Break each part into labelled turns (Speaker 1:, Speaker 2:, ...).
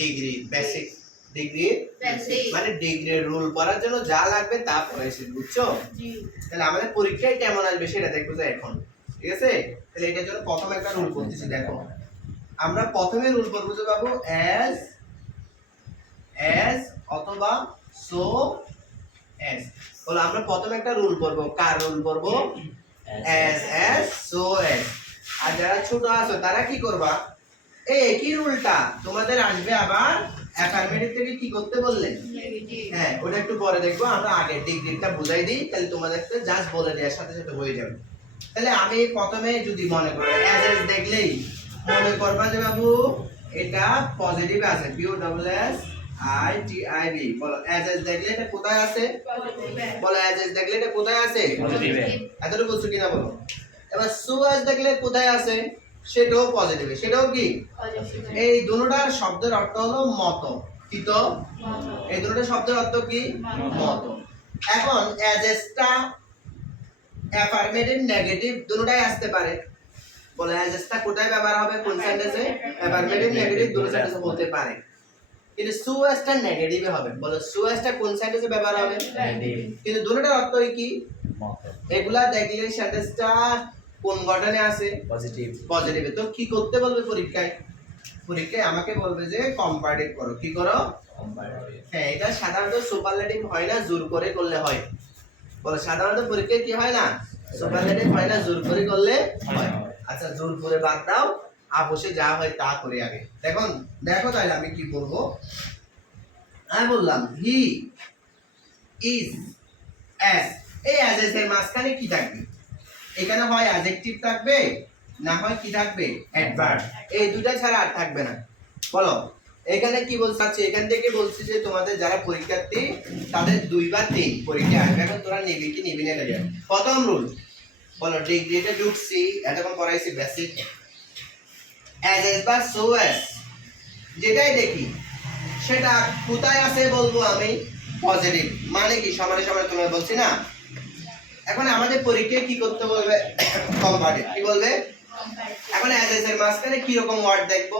Speaker 1: Degree basic degree মানে ডিগ্রির rule পড়ার জন্য যা লাগবে তা পড়াইছি বুঝছ? তাহলে আমাদের পরীক্ষায় কেমন আসবে সেটা দেখব যে এখন ঠিক আছে? তাহলে এটার জন্য প্রথম একটা রুল করতেছি দেখো। আমরা প্রথমে রুল করব যে বাবু অ্যাজ অ্যাজ অথবা সো অ্যাজ বলো আমরা প্রথমে একটা রুল করব কার রুল করব অ্যাজ অ্যাজ সো অ্যাজ আর যারা ছোট আছো তারা কি করবা? এই একই রুলটা? তোমাদের আসবে আবার অ্যাফার্মেটিভ থেকে কি করতে বললেন হ্যাঁ ওটা একটু পরে দেখব আমরা আগে ডিগ্রিটা বুঝাই দিই তাহলে তোমাদেরকে জাস্ট বলে দেওয়ার সাথে সাথে হয়ে যাবে। তাহলে আমি প্রথমে যদি মনে করো অ্যাজ এস দেখলেই মনে করবা যে বাবু এটা পজিটিভ আছে P O double S I T I V বলো অ্যাজ এস দেখলে এটা কোথায় আছে? বলো অ্যাজ এস দেখলে এটা কোথায় আছে। এতটুকু বলছো কিনা বলো? এবার সু অ্যাজ দেখলে কোথায় আছে? সেটাও পজিটিভ সেটাও কি? এই দুটোটার শব্দের অর্থ হলো মত। কি তো? এই দুটো শব্দের অর্থ কি? মত। এখন অ্যাজেসটা অ্যাফার্মেটিভ নেগেটিভ দুটোটাই আসতে পারে। বলে অ্যাজেসটা কোথায় ব্যবহার হবে? কোন সেন্টেন্সে অ্যাফার্মেটিভ নেগেটিভ দুটো সেন্টেন্সে হতে পারে। কিন্তু সুয়াসটা নেগেটিভে হবে। বলো সুয়াসটা কোন সেন্টেন্সে ব্যবহার হবে? কিন্তু দুটোটার অর্থ কি? এগুলা দেখলে সেন্টেন্সটা কোন গঠনে আছে?
Speaker 2: পজিটিভ
Speaker 1: পজিটিভে তো কি করতে বলবে পরীক্ষায়? পরীক্ষায় আমাকে বলবে যে কম্পারেটিভ করো। কি করো? হ্যাঁ এটা সাধারণত সুপারলেটিভ হয় না জোর করে করলে হয়। বলে সাধারণত পরীক্ষায় কি হয় না? সুপারলেটিভ হয় না জোর করে করলে হয় আচ্ছা জোর করে বাদ দাও। আপোষে যা হয় তা করে আগে। দেখুন দেখো তাহলে আমি কি বলব আমি বললাম হি ইজ অ্যাস এই অ্যাজ এস এর মাঝখানে কি থাকবে? এখানে হয় অ্যাডজেক্টিভ থাকবে না হয় কি থাকবে? অ্যাডভার্ব এই দুটা ছাড়া আর থাকবে না। বলো এখানে কি বলতে চাচ্ছি এখান থেকে বলছি যে তোমাদের যারা পরীক্ষার্থী তাদের দুই বা তিন পরীক্ষা আসবে এখন তোরা নিবি কি নিবি না প্রথম রুল বলো ডিগ্রিতে ঢুকছি এতক্ষণ পড়াইছি বেসিক অ্যাজ এস বা সো এস যেটাই দেখি সেটা কোথায় আছে বলব আমি? পজিটিভ মানে কি? সমানে সমানে তোমায় বলছি না? এখন আমাদের পরীক্ষায় কি করতে বলবে কম্পারেটিভ কি বলবে এখন অ্যাজ এস এর মাঝখানে কি রকম ওয়ার্ড দেখব?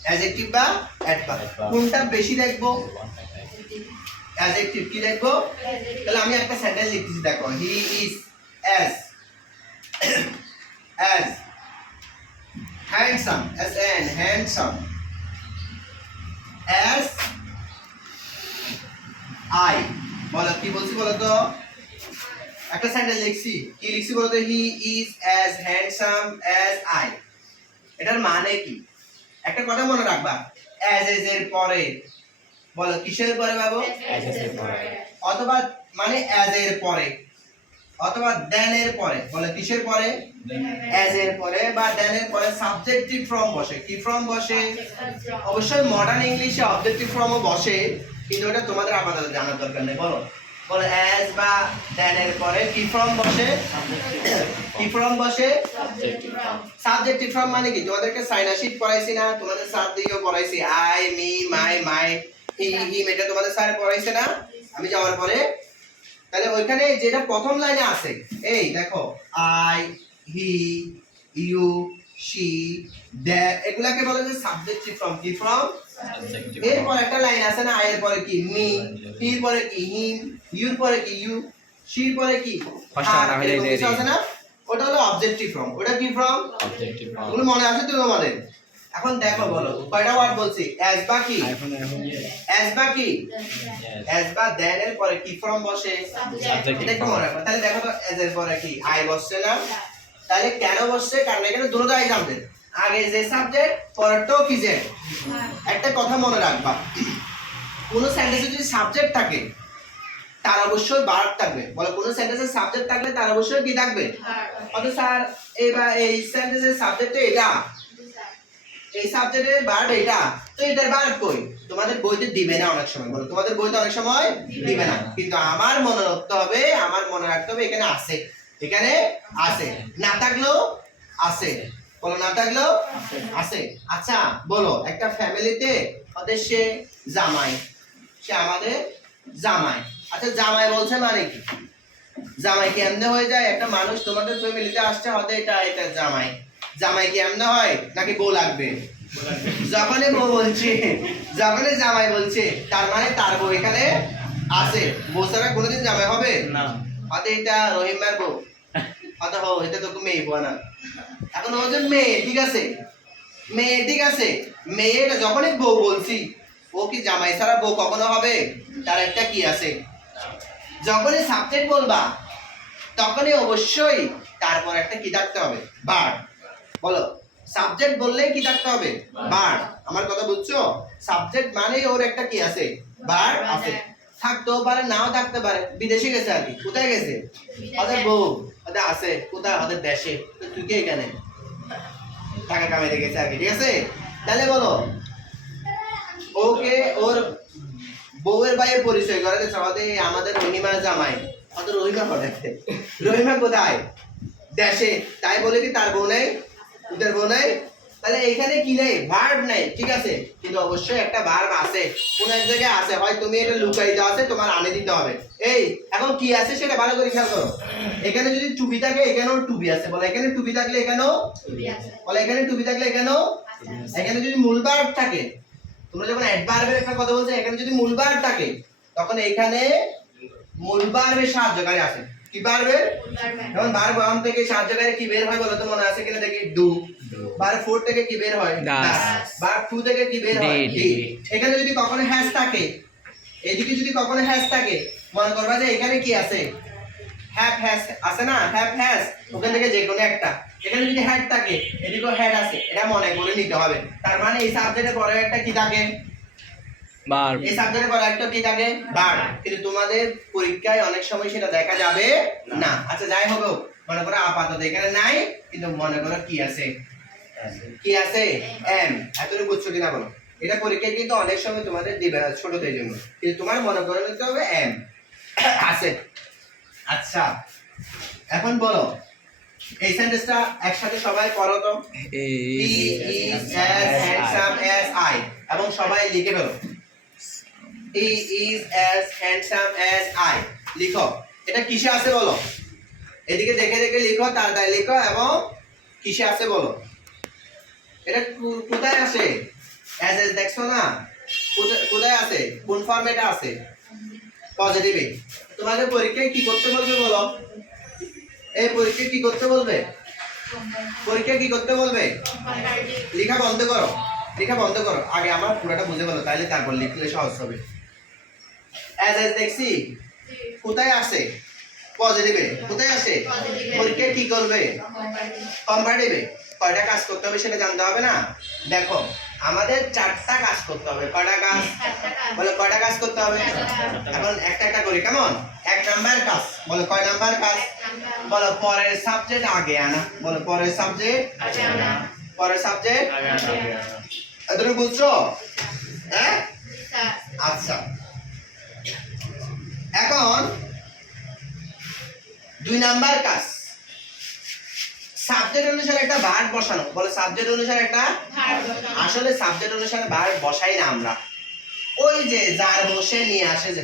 Speaker 1: অ্যাডজেক্টিভ বা অ্যাডভার্ব কোনটা বেশি দেখব? অ্যাডজেক্টিভ কি দেখব? তাহলে আমি একটা সেন্টেন্স লিখতেছি দেখো। He is as as handsome S N handsome as I বলো কি বলছি বলো তো? একটা সেন্টেন্স লিখছি। কি লিখছি বলো তো? He is as handsome as I এটার মানে কি? একটা কথা মনে রাখবা। অ্যাজ এজ এর পরে। বলো কিসের পরে বাবু? অথবা মানে অ্যাজ এর পরে। অথবা দেন এর পরে। বলে কিসের পরে? অ্যাজ এর পরে। বা দেন এর পরে সাবজেক্টিভ ফর্ম বসে। কি ফর্ম বসে? অবশ্যই মডার্ন ইংলিশে অবজেক্টিভ ফর্মও বসে কিন্তু ওটা তোমাদের আপাতত জানার দরকার নেই। বলো। বলো, অ্যাজ বা দেন এর পরে কি ফর্ম বসে? কি ফর্ম বসে? সাবজেক্টিভ ফর্ম মানে কি? তোমাদেরকে সাইনাশিট পড়াইছি না, তোমাদের স্যার দিয়েও পড়াইছি। আই মি মাই মাই হি হিম এটা তোমাদের স্যার পড়াইছে না। আমি যাওয়ার পরে, তাহলে ওইখানে যেটা প্রথম লাইনে আছে, এই দেখো I he you she they এগুলাকে বলে যে সাবজেক্টিভ ফর্ম কি ফর্ম এরপর একটা লাইন আছে না? এর পরে কি? মি হির পরে কি? হিম ইউর পরে কি? ইউ শির পরে কি। আছে না? ওটা হলো অবজেক্টিভ ফর্ম ওটা কি ফর্ম অবজেক্টিভ ওগুলো মনে আছে তো তোমাদের এখন দেখো বলো কয়টা ওয়ার্ড বলছি? অ্যাজ বা কি? অ্যাজ বা কি? অ্যাজ বা দেন এর পরে কি ফর্ম বসে? একটু মনে রাখো। তাহলে দেখো তো অ্যাজ এর পরে কি? আই বসছে না? তাহলে কেন বসছে? কারণ এখানে দুটোটাই জানবে আগে যে সাবজেক্ট পরেরটাও কি যে? একটা কথা মনে রাখবা। কোন সেন্টেন্সে যদি সাবজেক্ট থাকে, তার অবশ্যই ভার্ব থাকবে। বলে, কোন সেন্টেন্সে সাবজেক্ট থাকলে তার অবশ্যই কি থাকবে? অথচ স্যার এবার এই সেন্টেন্সের সাবজেক্ট এটা। এই সাবজেক্টের ভার্ব এটা। তো এটার ভার্ব কই? তোমাদের বইতে দিবে না অনেক সময়। বলো, তোমাদের বইতে অনেক সময় দিবে না। কিন্তু আমার মনে রাখতে হবে, আমার মনে রাখতে হবে, এখানে আছে। এখানে আছে। না থাকলেও আছে। বলো না থাকলেও আছে আচ্ছা বলো একটা ফ্যামিলিতে ওদের সে জামাই সে আমাদের জামাই। আচ্ছা জামাই বলছে মানে কি? জামাই কি এমনি হয়ে যায়? একটা মানুষ তোমাদের ফ্যামিলিতে আসছে হতে এটা এটা জামাই। জামাই কি এমনি হয়? নাকি বউ লাগবে? যখনই বউ বলছে যখনই জামাই বলছে তার মানে তার বউ এখানে আছে। বউ ছাড়া কোনোদিন জামাই হবে?
Speaker 3: না।
Speaker 1: হয়তো এটা রহিমার বউ। হয়তো হো এটা তো মেয়ে এখন মেয়ে ঠিক আছে? মেয়ে ঠিক আছে? মেয়েটা যখনই বউ বলছি ও কি জামাই ছাড়া বউ কখনো হবে? তার একটা কি আছে? যখনই সাবজেক্ট বলবা তখনই অবশ্যই তারপর একটা কি থাকতে হবে? বার। বলো সাবজেক্ট বললে কি থাকতে হবে? বার। আমার কথা বুঝছ? সাবজেক্ট মানেই ওর একটা কি আছে? বার আছে। থাকতেও পারে, নাও থাকতে পারে, বিদেশে গেছে আর কি কোথায় গেছে? ওদের বউ ওদের আছে, কোথায়? ওদের দেশে। তুই কে এখানে? টাকা কামাইতে গেছে আর কি ঠিক আছে? তাহলে বলো, ওকে ওর বউয়ের ভাইয়ের পরিচয় করে দিচ্ছে আমাদের আমাদের রহিমা জামাই। আমাদের রহিমা কোথায়? রহিমা কোথায়? দেশে। তাই বলে কি তার বউ নেই? তোদের বউ নেই? তাহলে এখানে কি নেই? ভার্ব নেই ঠিক আছে? কিন্তু অবশ্যই একটা ভার্ব আছে। কোন এক জায়গায় আছে হয় তুমি এটা লুকাইতে আছে তোমার আনে দিতে হবে। এই এখন কি আছে সেটা ভালো করে খেয়াল করো। এখানে যদি টুপি থাকে এখানেও টুপি আছে। বলে এখানে টুপি থাকলে এখানেও? বলে এখানে টুপি থাকলে এখানেও? এখানে যদি মূল ভার্ব থাকে তোমরা যখন অ্যাডভার্বের একটা কথা বলছো এখানে যদি মূল ভার্ব থাকে তখন এখানে মূল ভার্বের সাহায্যকারী আছে। কি ভার্বের যেমন বার বাম থেকে সাহায্যকারী কি বের হয় বলো তো মনে আছে কিনা দেখি? ডু বার ফোর থেকে কি বের হয়। বার টু থেকে কি বের হয়। এখানে যদি কখনো হ্যাশ থাকে এদিকে যদি কখনো হ্যাশ থাকে মনে করবা যে এখানে কি আছে? হ্যাভ হ্যাশ আছে না? হ্যাভ হ্যাশ ওখান থেকে যে কোনো একটা। এখানে যদি হ্যাড থাকে এদিকেও হ্যাড আছে। এটা মনে করে নিতে হবে। তার মানে এই সাবজেক্টের পরে একটা কি থাকে?
Speaker 2: বার
Speaker 1: এই সাবজেক্টের পরে একটা কি থাকে বার কিন্তু তোমাদের পরীক্ষায় অনেক সময় সেটা দেখা যাবে না আচ্ছা যাই হোক মনে করো আপাতত এখানে নাই কিন্তু মনে করো কি আছে কি আছে এম এতটুকু বুঝছ কিনা বলো এটা পরীক্ষায় কিন্তু অনেক সময় তোমাদের দিবে ছোটদের জন্য কিন্তু তোমার মনে করে নিতে হবে এম আছে আচ্ছা এখন বলো এই সেন্টেন্সটা একসাথে সবাই পড়ো তো হ্যান্ডসাম অ্যাজ আই এবং সবাই লিখে ফেলো he is as handsome as I লিখো। এটা কিসে আছে বলো? এদিকে দেখে দেখে লিখো, তাড়াতাড়ি লিখো এবং কিসে আছে বলো? এটা কোথায় আছে অ্যাজ এস দেখছ না? কোথায়- আছে? কোন ফরম্যাটে আছে? পজিটিভে তোমাদের পরীক্ষায় কি করতে বলবে বলো? এই পরীক্ষায় কি করতে বলবে? পরীক্ষায় কি করতে বলবে? লেখা বন্ধ করো। লেখা বন্ধ করো। আগে আমার পুরোটা বুঝে বলো তাহলে তারপর লিখলে সহজ হবে। অ্যাজ এস দেখছি কোথায় আসে? পজিটিভে কোথায় আসে?
Speaker 4: Positive-এ।
Speaker 1: কি করবে? কম্পারেটিভে কয়টা কাজ করতে হবে সেটা জানতে হবে না? দেখো আমাদের চারটা কাজ করতে হবে। কয়টা কাজ? বলে কয়টা কাজ করতে হবে? এখন একটা একটা করি কেমন? এক নাম্বার কাজ। বলো কয় নাম্বার কাজ? বলো পরের সাবজেক্ট আগে আনা। বলো পরের সাবজেক্ট পরের সাবজেক্ট এতটুকু বুঝছ? হ্যাঁ? আচ্ছা। এখন দুই নাম্বার কাজ। সাবজেক্ট অনুসারে একটা ভার বসানো। বলে সাবজেক্ট অনুসারে একটা আসলে সাবজেক্ট অনুসারে ভার বসাই না আমরা। ওই যে যার বসে নিয়ে আসে যে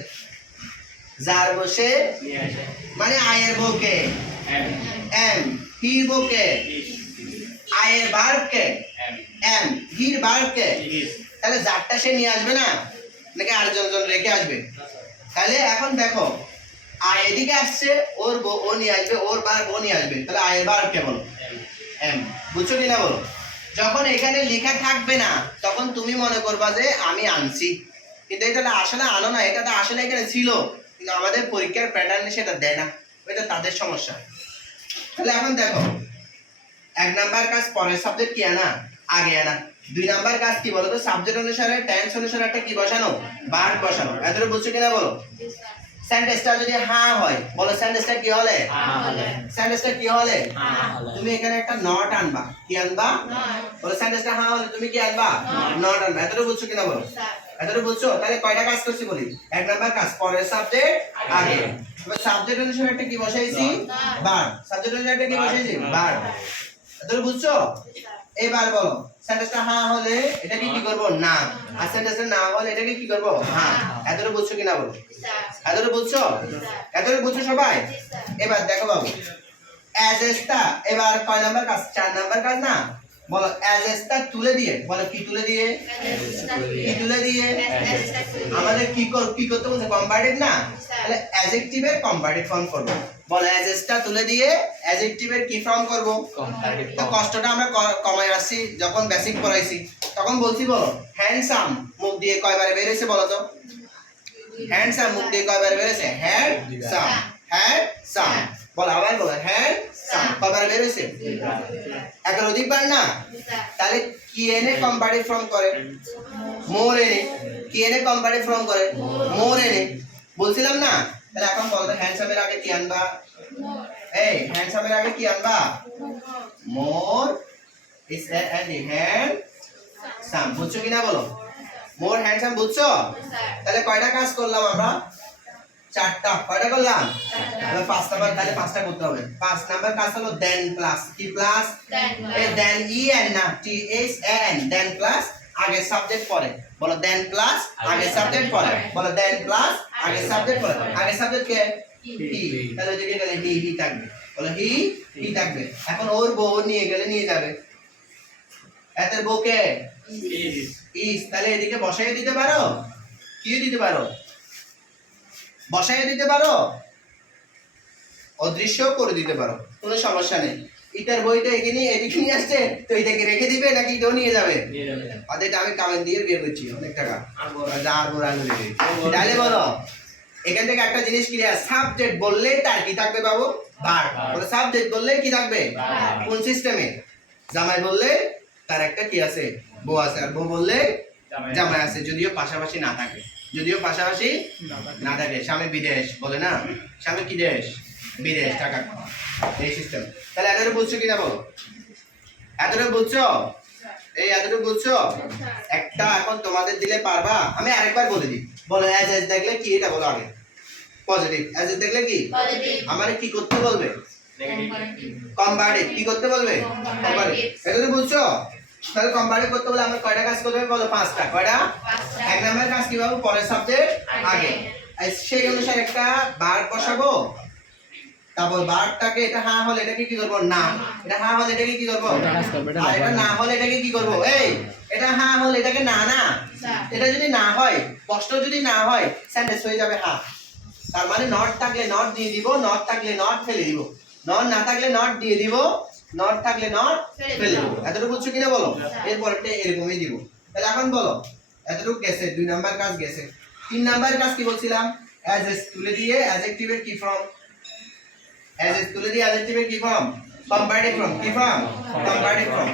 Speaker 1: যার বসে মানে আয়ের বউকে। এম হির বউকে। আয়ের ভার্বকে এম হির ভার্বকে তাহলে যারটা সে নিয়ে আসবে না নাকি আরেকজন জন রেখে আসবে? তাহলে এখন দেখো আর এদিকে আসছে, ওর ও নিয়ে আসবে, ওর বার ও নিয়ে আসবে। তাহলে আয়ের বার কে বলো? এম। বুঝছ কিনা বলো? যখন এখানে লেখা থাকবে না, তখন তুমি মনে করবা যে আমি আনছি। কিন্তু এটা আসলে আনো না, এটা তো আসলে এখানে ছিল। কিন্তু আমাদের পরীক্ষার প্যাটার্নে সেটা দেয় না। এটা তাদের সমস্যা। তাহলে এখন দেখো, এক নাম্বার কাজ পরের সাবজেক্ট কি আনা? আগে আনা। দুই নাম্বার কাজ কি বলতো? সাবজেক্ট অনুসারে টেন্স অনুসারে একটা কি বসানো? ভার্ব বসানো। এতটুকু বুঝছ কিনা বলো? সেন্টেন্সটা যদি হ্যাঁ হয় বলো সেন্টেন্সটা কি হলে? সেন্টেন্সটা কি হলে? তুমি এখানে একটা নট আনবা। কি আনবা? বলো সেন্টেন্সটা হ্যাঁ হলে তুমি কি আনবা? নট আনবা। এতটুকু বুঝছ কিনা বলো? এতটুকু বুঝছ? তাহলে কয়টা কাজ করছি বলি? এক নাম্বার কাজ পরের সাবজেক্ট আগে। সাবজেক্ট অনুসারে একটা কি বসাইছি? বার সাবজেক্ট অনুসারে একটা কি বসাইছি? বার এতটুকু বুঝছ? এবার বলো। সেন্টেন্সটা হ্যাঁ হলে এটাকে কি করব? না। আর সেন্টেন্সটা না হলে এটাকে কি করব? হ্যাঁ এতটুকু বুঝছ কিনা বলো? এতটুকু বুঝছ? এতটুকু বুঝছ সবাই? এবার দেখো বাবু। অ্যাজ এসটা এবার কয় নাম্বার কাজ? চার নাম্বার কাজ না? বলো অ্যাজ এসটা তুলে দিয়ে। বলো কি তুলে দিয়ে? কি তুলে দিয়ে? আমাদের কি কর কি করতে বলছে? কম্পারেটিভ না? তাহলে অ্যাডজেক্টিভের কম্পারেটিভ ফর্ম করব। বলো অ্যাজ এসটা তুলে দিয়ে অ্যাডজেক্টিভের কি ফর্ম করব? তো কষ্টটা আমরা ক- কমায় আসছি যখন বেসিক পড়াইছি। তখন বলছি বলো হ্যান্ডসাম মুখ দিয়ে কয়বারে বেরিয়েছে বলো তো? হ্যান্ডসাম মুখ দিয়ে কয়বারে বেরিয়েছে? হ্যান্ডসাম হ্যান্ডসাম বলো আবার বলো হ্যান্ডসাম কয়বারে বেরিয়েছে? একের অধিকবার না? তাহলে কি এনে কম্পারেটিভ ফর্ম করে? মোর এনে। কি এনে কম্পারেটিভ ফর্ম করে? মোর এনে। বলছিলাম না তাহলে এখন বলো তো হ্যান্ডসামের আগে কি আনবা? এই হ্যান্ডসামের আগে কি আনবা? More is and handsome বুঝছ কিনা বলো? মোর হ্যান্ডসাম বুঝছ? তাহলে কয়টা কাজ করলাম আমরা? চারটা। কয়টা করলাম? এবার পাঁচ নাম্বার তাহলে পাঁচটা করতে হবে। পাঁচ নাম্বার কাজ হলো দেন প্লাস কি প্লাস দেন ই এন না T H N then plus আগে সাবজেক্ট পরে। বলো দেন প্লাস আগে সাবজেক্ট পরে বলো দেন প্লাস আগে সাবজেক্ট পরে আগে সাবজেক্ট কে? হি তাহলে ওদিকে গেলে হি হি থাকবে। বলো হি হি থাকবে। এখন ওর বউ নিয়ে গেলে নিয়ে যাবে। এতের বউকে? ইস তাহলে এদিকে বসাই দিতে পারো? কি দিতে পারো? বসাই দিতে পারো? অদৃশ্য করে দিতে পারো। কোনো সমস্যা নেই। ইটার বইটা এখানে এদিকে নিয়ে আসছে তো এটাকে রেখে দিবে নাকি এটাও নিয়ে যাবে? অর্থাৎ এটা আমি কামেন দিয়ে বিয়ে করছি অনেক টাকা। আর বোর আলু লেগে তাহলে বলো এখান থেকে একটা জিনিস ক্লিয়ার সাবজেক্ট বললে তার কি থাকবে বাবু? সাবজেক্ট বললে কি থাকবে? কোন সিস্টেমে জামাই বললে তার একটা কি আছে? বউ আছে আর বউ বললে জামাই আছে। যদিও পাশাপাশি না থাকে। যদিও পাশাপাশি না থাকে স্বামী বিদেশ বলে না? স্বামী কি দেশ? বিদেশ টাকা এই সিস্টেম তাহলে এতটুকু বুঝছ কিনা বলো? এতটুকু বুঝছ? এই এতটুকু বুঝছ? একটা এখন তোমাদের দিলে পারবা। আমি আরেকবার বলে দিই। বলো অ্যাজ অ্যাজ দেখলে কি? এটা বলো আগে। পজিটিভ অ্যাজ অ্যাজ দেখলে কি? আমার কি করতে বলবে? কম্পারেটিভ কি করতে বলবে? কম্পারেটিভ এতটুকু বুঝছ? তাহলে কম্পারেটিভ করতে বলে আমরা কয়টা কাজ করতে হবে বলো? পাঁচটা। কয়টা? এক নম্বর কাজ কি পাবো? পরের সাবজেক্ট আগে। সেই অনুসারে একটা বার বসাবো। তারপর বারটাকে এটা হ্যাঁ হলে এটাকে কি করব? না। এটা হ্যাঁ হলে এটাকে কি করব? আর এটা
Speaker 2: না
Speaker 1: হলে এটাকে কি করব? এই এটা হ্যাঁ হলে এটাকে না না। এটা যদি না হয় কষ্ট যদি না হয় সেন্টেন্স হয়ে যাবে হ্যাঁ তার মানে নট থাকলে নট দিয়ে দিব নট থাকলে নট ফেলে দিব। নট না থাকলে নট দিয়ে দিব নট থাকলে নট
Speaker 3: ফেলে দিব।
Speaker 1: এতটুকু বুঝছ কিনা বলো। এরপরটা এরকমই দিব। তাহলে এখন বলো এতটুকু গেছে দুই নাম্বার কাজ গেছে। তিন নাম্বার কাজ কি বলছিলাম? অ্যাজ এস তুলে দিয়ে অ্যাডজেক্টিভের কি ফর্ম অ্যাজ তুলে দিয়ে অ্যাডজেক্টিভের কি ফর্ম কম্পারেটিভ ফর্ম কি ফর্ম কম্পারেটিভ ফর্ম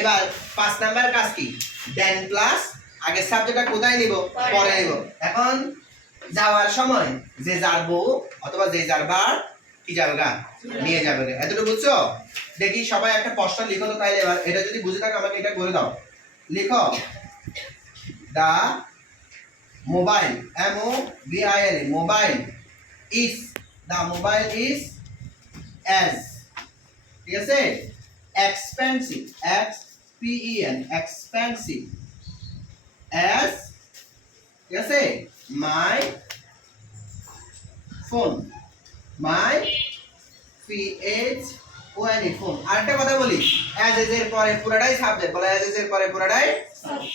Speaker 1: এবার পাঁচ নাম্বার কাজ কি? দেন প্লাস আগে সাবজেক্টটা কোথায় নিব? পরে। নিব। এখন যাওয়ার সময় যে যার বউ অথবা যে যার বার কি যাবে গা? নিয়ে যাবে গা। এতটুকু বুঝছ? দেখি সবাই একটা প্রশ্ন লিখো তো তাইলে এবার। এটা যদি বুঝে থাকো আমাকে এটা করে দাও। লিখো। The mobile M O B I L mobile is the mobile is as ঠিক আছে? Expensive X P E N expensive as ঠিক আছে? My phone my P H O N E phone আরেকটা কথা বলি অ্যাজ এজ এর পরে পুরাটাই সাবজেক্ট বলে অ্যাজ এজ এর পরে পুরাটাই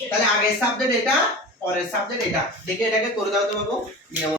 Speaker 1: তাহলে আগের সাবজেক্ট এটা পরের সাবজেক্ট এটা। দেখে এটাকে করে দাও তো বাবু নিয়ম